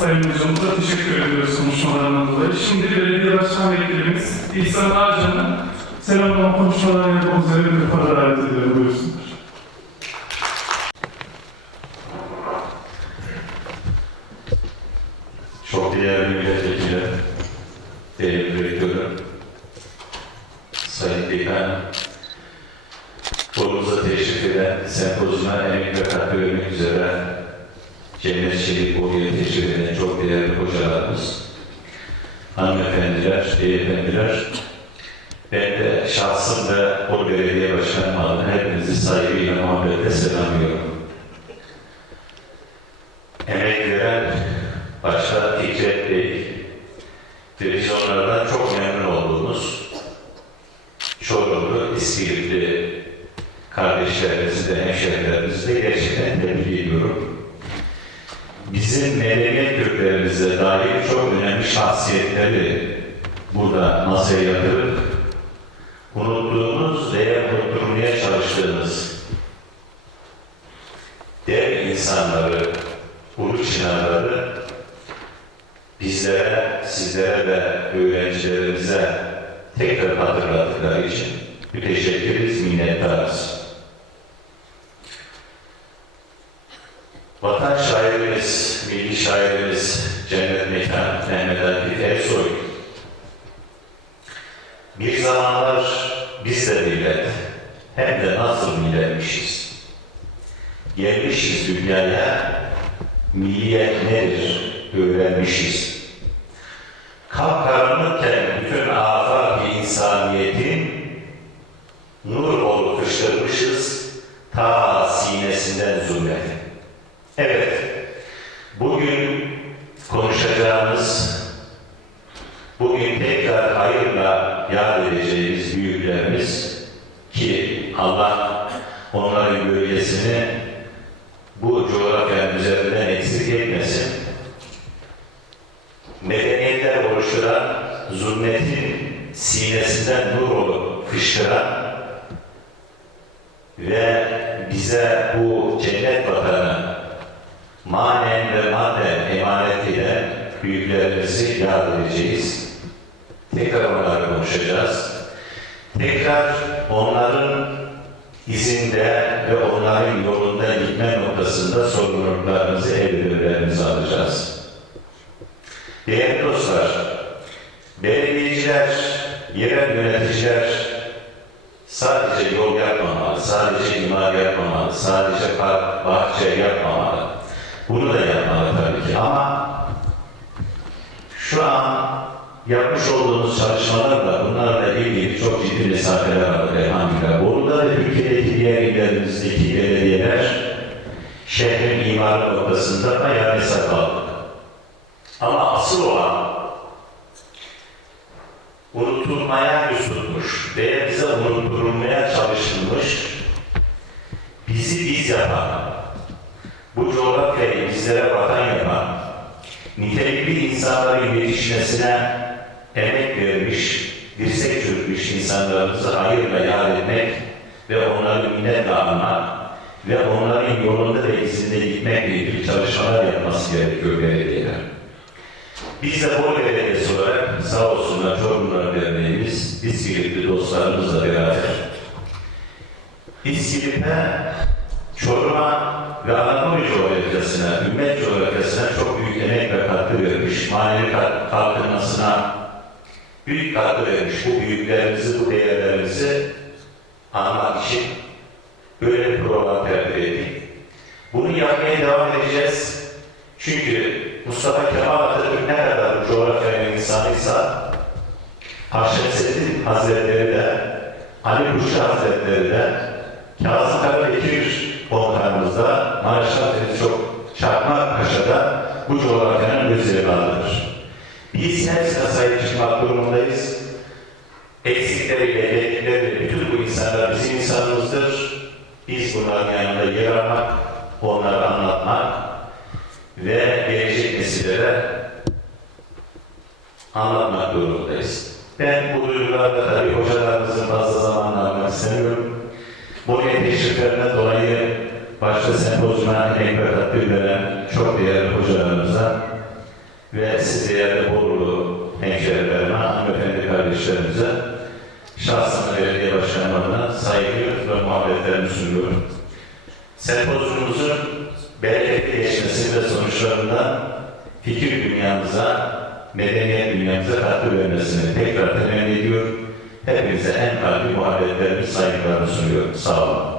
Sayın Hocamıza teşekkür ediyoruz konuşmalarından dolayı. Şimdi Belediye Başkan Vekilimiz İhsan Ağcan'ın selamlama konuşmalarını yapmak üzere bir para davet ediyorum. Buyursunlar. Çok değerli milletvekili, değerli direktörüm, Sayın Beyhan, forumuza teşrif eden, sempozyuma emek ve katkı vermek üzere Cennet Çelik Bolu'ya teşrif eden çok değerli hocalarımız, hanımefendiler, beyefendiler, ben de şahsım ve o belediye başkanım adına hepinizi saygıyla muhabbetle selamlıyorum. Emek veren başta Fikret Bey, televizyonlardan çok memnun olduğumuz Çorumlu, İskilipli kardeşlerimizi de, hemşehrilerimizi de gerçekten tebrik ediyorum. Bizim köklerimize dair çok önemli şahsiyetleri burada masaya yatırıp unuttuğumuz veya unutturmaya çalıştığımız dev insanları, ulu çınarları bizlere, sizlere ve öğrencilerimize tekrar hatırlattıkları için müteşekkiriz, minnettarız. Mekan Mehmet Akif Ersoy bir zamanlar biz de millet, hem de nasıl milletmişiz. Gelmişiz dünyaya, milliyet nedir öğrenmişiz. Kapkaranlıkken bütün afak insaniyetin nur olup fışkırmışız ta sinesinden zulmeti. Evet, bugün konuşacağımız, bugün tekrar hayırla yad edeceğimiz büyüklerimiz ki Allah onların gölgesini bu coğrafyanın üzerinden eksik etmesin. Medeniyetler oluşturan, zulmetin sinesinden nur olup fışkıran ve bize bu cennet vatanı manen ve madden emanet eden büyüklerimizi yad edeceğiz. Tekrar onları konuşacağız. Tekrar onların izinde ve onların yolunda gitme noktasında sorumluluklarımızı, elbirlerimizi alacağız. Değerli dostlar, belediyeciler, yerel yöneticiler sadece yol yapmamalı, sadece imar yapmamalı, sadece park, bahçe yapmamalı. Bunu da yapmalı tabii ki ama şu an yapmış olduğumuz çalışmalarla bunlarla ilgili çok ciddi mesafeler aldık elhamdülillah. Bolu'da ve Türkiye'deki diğer illerimizdeki belediyeler şehrin imarı noktasında bayağı mesafe aldık. Ama asıl olan unutulmaya yüz tutmuş veya bize unutturulmaya çalışılmış bizi biz yapan, bu coğrafyayı bizlere vatan yapan, nitelikli insanların yetişmesine emek vermiş, dirsek çürmüş insanlarımızı hayırla yad etmek ve onları minnetle anmak ve onların yolunda ve izinde gitmekle ilgili çalışmalar yapması gerekiyor belediyeler. Biz de Bolu Belediyesi olarak sağ olsunlar Çorumlar Derneğimiz, İskilipli dostlarımızla beraber İskilip'e, Çorum'a ve Anadolu coğrafyasına, ümmet coğrafyasına çok büyük emek ve katkı vermiş, manevi kalkınmasına büyük katkı vermiş bu büyüklerimizi, bu değerlerimizi anmak için böyle bir program tertip ettik. Bunu yapmaya devam edeceğiz. Çünkü Mustafa Kemal Atatürk ne kadar bu coğrafyanın insanıysa Haşemseddin Hazretleri de Ali Kuşçu Hazretleri de Kazım Karabekir komutanımızda Maraş'tan çok Çakmak Paşa'da bu coğrafyanın göz evladıdır. Biz hepsine sahip çıkmak durumundayız. Eksikleriyle, gerekleriyle bütün bu insanlar bizim insanımızdır. Biz bunların yanında yer almak, onları anlatmak ve gelecek nesillere anlatmak durumundayız. Ben bu duygularda tabii hocalarımızın fazla zamanını almak istemiyorum. Buraya teşriflerinden dolayı başta sempozyuma emek ve katkı veren çok değerli hocalarımıza ve siz değerli Borulu hemşehrilerime, hanımefendi kardeşlerimize şahsına belediye başkanlarına saygı ve muhabbetlerimi sunuyorum. Sempozyumumuzun bereketli geçmesi ve sonuçlarından fikir dünyamıza, medeniyet dünyamıza katkı vermesini tekrar temenni ediyor. Hepinize en kalbi muhabbetlerimi, saygılarımı sunuyorum. Sağ olun.